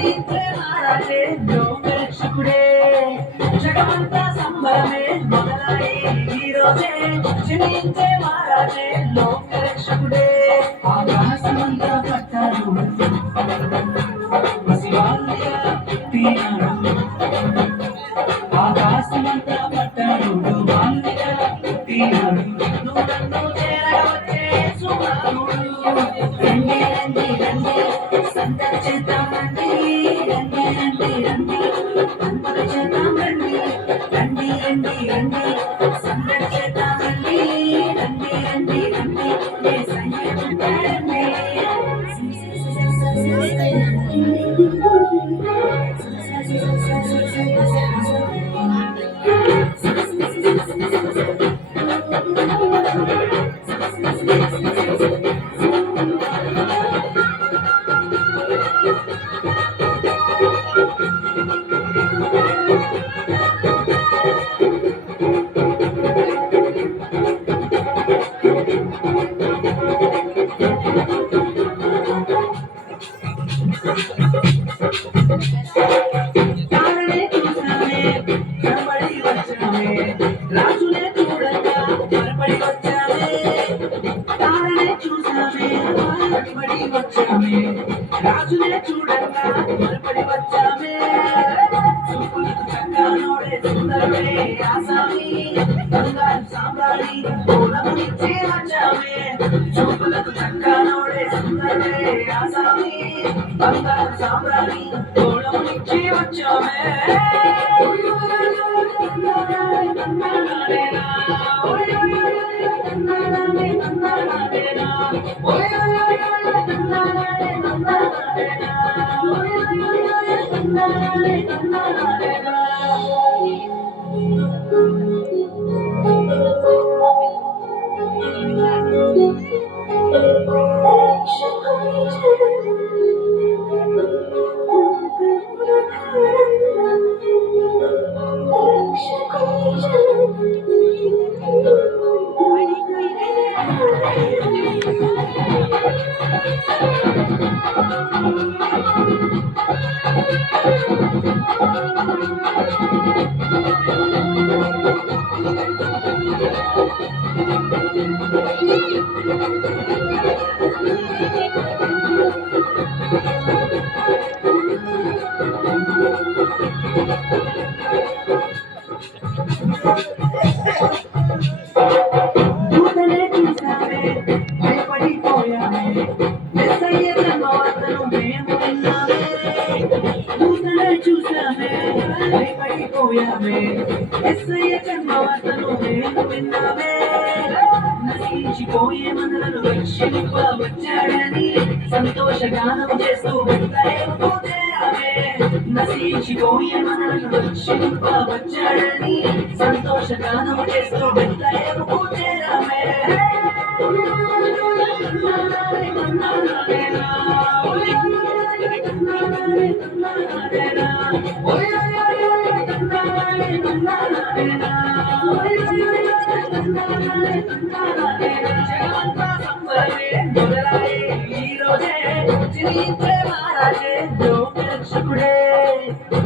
జీవించే మహారాజే లోకరక్షకుడే జగమంతా సంబరమే మొదలై ఈ రోజే జీవించే మహారాజే లోకరక్షకుడే ఆకాశమంతా పట్టాడు శివాలయ తీరాడు ఆకాశమంతా పట్టాడు బాల్యగా తీరాడు నువ్వు నన్ను చేరవచ్చే సుమారుడు రండి రండి రండి సందడి చేద్దాం రండి రండి రండి రండి అందరూ చేద్దాం రండి రండి రండి రండి సందడి చేద్దాం రండి రండి రండి రండి ఏ సంగీతండి రాజునే చూడగా త్వరపడి వచ్చామే తారనే చూసామే త్వరపడి వచ్చామే రాజునే చూడగా త్వరపడి వచ్చామే చూపులకు చక్కనోడే సుందరమే ఆసామి బంగారు సాంబ్రాణి పూలమునిచ్చే వచ్చామే చూపులకు చక్కనోడే సుందరమే ఆసామి బంగారు సాంబ్రాణి పూలమునిచ్చే వచ్చామే చూసామే భయపడిపోయామే ఎస్ఐ జన్మవార్తను మేము విన్నామే నశించిపోయే మనలను రక్షింప వచ్చాడని సంతోషగానం చేస్తూ వెంటనే నశించిపోయే మనలను రక్షింప వచ్చాడని సంతోషగానం చేస్తూ వెంటనే చేరామే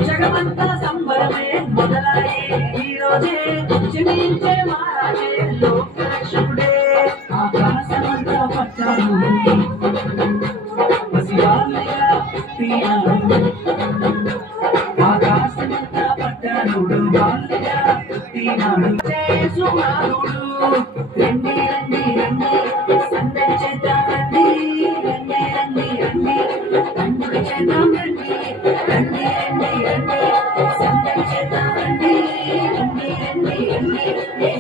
జగమంతా సంబరమే మొదలై ఈ రోజే జీవించే మహారాజే లోకరక్షకుడే ఆకాశమంతా పట్టాడు శివాలయ తీరాడు ఆకాశమంతా పట్టాడు బాల్యగా తీరాడు సుమారుడు రండి రండి రండి సందడి చేద్దాం రండి రండి రండి రండి పండుగ చేద్దాం రండి రండి రండి రండి సందడి చేద్దాం రండి రండి రండి రండి